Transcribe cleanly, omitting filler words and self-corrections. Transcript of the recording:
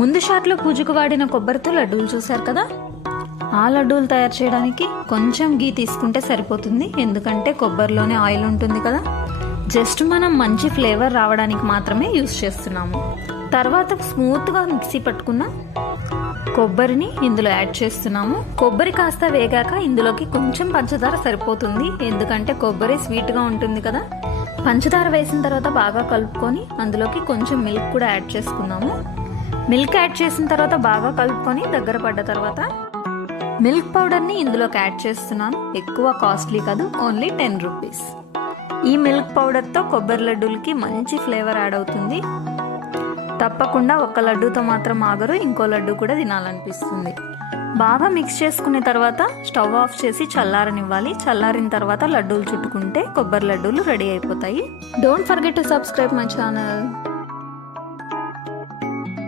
ముందు షాట్లో పూజకు వాడిన కొబ్బరితో లడ్డూలు చూశారు కదా. ఆ లడ్డూలు తయారు చేయడానికి కొంచెం గీ తీసుకుంటే సరిపోతుంది, ఎందుకంటే కొబ్బరిలోనే ఆయిల్ ఉంటుంది కదా. జస్ట్ మనం మంచి ఫ్లేవర్ రావడానికి మాత్రమే యూస్ చేస్తున్నాము. తర్వాత స్మూత్గా మిక్సీ పట్టుకున్న కొబ్బరిని ఇందులో యాడ్ చేస్తున్నాము. కొబ్బరి కాస్త వేగాక ఇందులోకి కొంచెం పంచదార సరిపోతుంది, ఎందుకంటే కొబ్బరి స్వీట్గా ఉంటుంది కదా. పంచదార వేసిన తర్వాత బాగా కలుపుకొని అందులోకి కొంచెం మిల్క్ కూడా యాడ్ చేసుకున్నాము. మిల్క్ యాడ్ చేసిన తర్వాత బాగా కలుపుకొని దగ్గర పడ్డ తర్వాత మిల్క్ పౌడర్ని ఇందులోకి యాడ్ చేస్తున్నాను. ఎక్కువ కాస్ట్లీ కాదు, ఓన్లీ 10 రూపీస్. ఈ మిల్క్ పౌడర్తో కొబ్బరి లడ్డూలకి మంచి ఫ్లేవర్ యాడ్ అవుతుంది. తప్పకుండా ఒక్క లడ్డూతో మాత్రం ఆగరు, ఇంకో లడ్డు కూడా తినాలనిపిస్తుంది. బాగా మిక్స్ చేసుకున్న తర్వాత స్టవ్ ఆఫ్ చేసి చల్లారనివ్వాలి. చల్లారిన తర్వాత లడ్డూలు చుట్టుకుంటే కొబ్బరి లడ్డూలు రెడీ అయిపోతాయి. Don't forget to subscribe my channel.